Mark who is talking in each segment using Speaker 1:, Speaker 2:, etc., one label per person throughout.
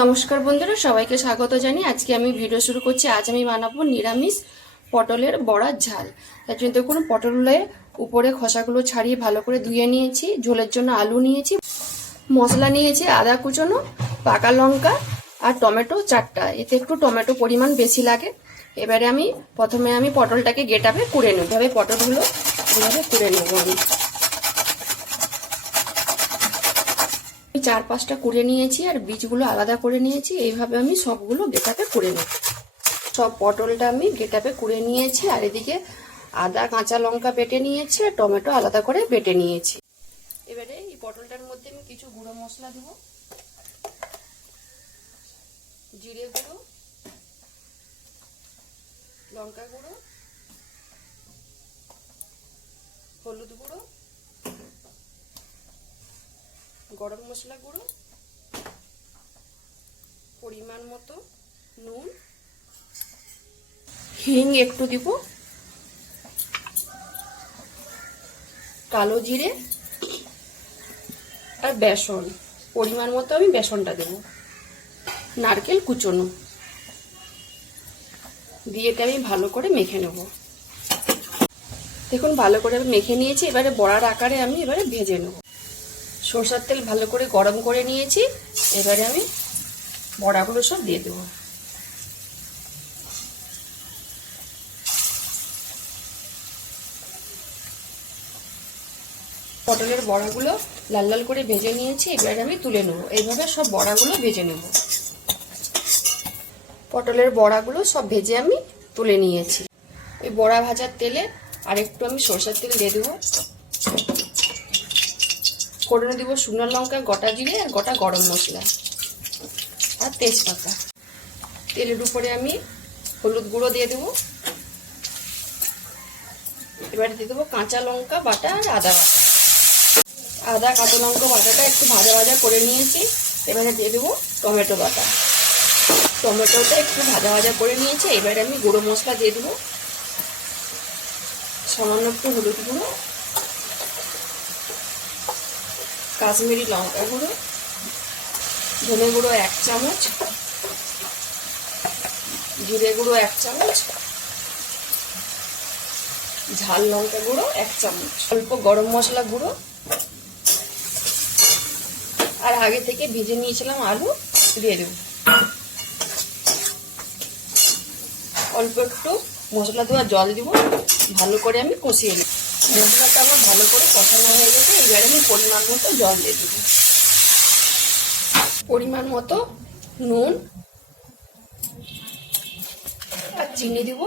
Speaker 1: নমস্কার বন্ধুরা, সবাইকে স্বাগত জানি আজকে আমি ভিডিও শুরু করছি। আজ আমি বানাবো নিরামিষ পটলের বড়ার ঝাল। তার জন্য দেখুন, পটলের উপরে খোসাগুলো ছাড়িয়ে ভালো করে ধুয়ে নিয়েছি। ঝোলের জন্য আলু নিয়েছি, মশলা নিয়েছি, আদা কুচনো, পাকা লঙ্কা আর টমেটো চারটা। এতে একটু টমেটো পরিমাণ বেশি লাগে। এবারে আমি প্রথমে আমি পটলটাকে গেটাবে কুড়ে নেব। এভাবে পটলগুলো এভাবে কুড়ে নেব আমি। চার পাঁচটা করে নিয়েছি আর বীজগুলো আলাদা করে নিয়েছি। এইভাবে আমি সবগুলো গেটাপে করে নেব। সব পটলটা আমি গেটাপে কুড়ে নিয়েছি আর এদিকে আদা, কাঁচা লঙ্কা বেটে নিয়েছি আর টমেটো আলাদা করে বেটে নিয়েছি। এবারে এই পটলটার মধ্যে আমি কিছু গুঁড়ো মশলা দেবো। জিরে গুঁড়ো, লঙ্কা গুঁড়ো, হলুদ গুঁড়ো গরম মশলা গুঁড়ো, পরিমাণ মতো নুন, হিং একটু দিব, কালো জিরে আর বেসন। পরিমাণ মতো আমি বেসনটা দেব। নারকেল কুচোনো। দিয়ে এটা আমি ভালো করে মেখে নেব। দেখুন, ভালো করে আমি মেখে নিয়েছি। এবারে বড়ার আকারে আমি এবারে ভেজে নেব। সরষার তেল ভালো করে গরম করে নিয়েছি। এবারে আমি বড়াগুলো সব দিয়ে দেবো। পটলের বড়াগুলো লাল লাল করে ভেজে নিয়েছি, এবারে আমি তুলে নেব। এইভাবে সব বড়াগুলো ভেজে নেব। পটলের বড়াগুলো সব ভেজে আমি তুলে নিয়েছি। এই বড়া ভাজার তেলে আরেকটু আমি সরষের তেল দিয়ে দেবো। ফোড়নে দিব শুকনো লঙ্কা, গোটা জিরে আর গোটা গরম মশলা আর তেজপাতা। তেলের উপরে আমি হলুদ গুঁড়ো দিয়ে দেবো। এবারে দিয়ে দেবো কাঁচা লঙ্কা বাটা আর আদা বাটা। আদা, কাঁচা লঙ্কা বাটাটা একটু ভাজা ভাজা করে নিয়েছি। এবারে দিয়ে দেবো টমেটো বাটা। টমেটোটা একটু ভাজা ভাজা করে নিয়েছি। এবারে আমি গুঁড়ো মশলা দিয়ে দেবো। সামান্য একটু হলুদ গুঁড়ো কাশ্মীরি লঙ্কা গুঁড়ো, ধনে গুঁড়ো এক চামচ, জিরে গুঁড়ো এক চামচ, ঝাল লঙ্কা গুঁড়ো এক চামচ, অল্প গরম মশলা গুঁড়ো। আর আগে থেকে ভেজে নিয়েছিলাম আলু, দিয়ে দেব। অল্প একটু মশলা দেওয়া জল দিব, ভালো করে আমি কষিয়ে নেব। মশলাটা আমার ভালো করে কষানো হয়ে গেছে, এবারে আমি পরিমাণ মতো জল দিয়ে দেবো। পরিমাণ মতো নুন আর চিনি দিব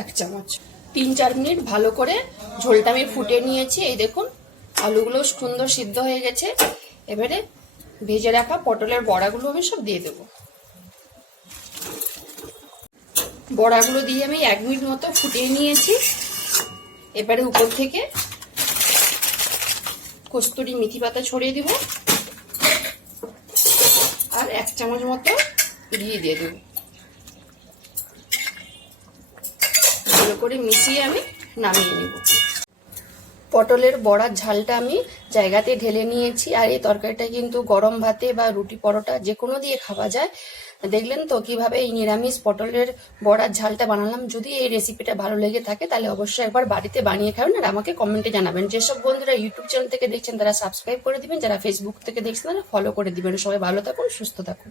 Speaker 1: এক চামচ। তিন চার মিনিট ভালো করে ঝোলটা আমি ফুটে নিয়েছি। এই দেখুন, আলুগুলো সুন্দর সিদ্ধ হয়ে গেছে। এবারে ভেজে রাখা পটলের বড়াগুলো আমি সব দিয়ে দেবো। বড়াগুলো দিয়ে আমি এক মিনিট মতো ফুটিয়ে নিয়েছি। এবারে উপর থেকে কস্তুরি মেথি পাতা ছড়িয়ে দিব। আর এক চামচ মতো ঘি দিয়ে দেব। ভালো করে মিশিয়ে আমি নামিয়ে নেব। পটলের বড়ার ঝালটা আমি জায়গাতে ঢেলে নিয়েছি। আর এই তরকারিটা কিন্তু গরম ভাতে বা রুটি পরোটা যে কোনো দিয়ে খাওয়া যায়। দেখলেন তো কীভাবে এই নিরামিষ পটলের বড়ার ঝালটা বানালাম। যদি এই রেসিপিটা ভালো লেগে থাকে তাহলে অবশ্যই একবার বাড়িতে বানিয়ে খাবেন আর আমাকে কমেন্টে জানাবেন। যেসব বন্ধুরা ইউটিউব চ্যানেল থেকে দেখছেন তারা সাবস্ক্রাইব করে দিবেন। যারা ফেসবুক থেকে দেখছেন তারা ফলো করে দিবেন। সবাই ভালো থাকুন, সুস্থ থাকুন।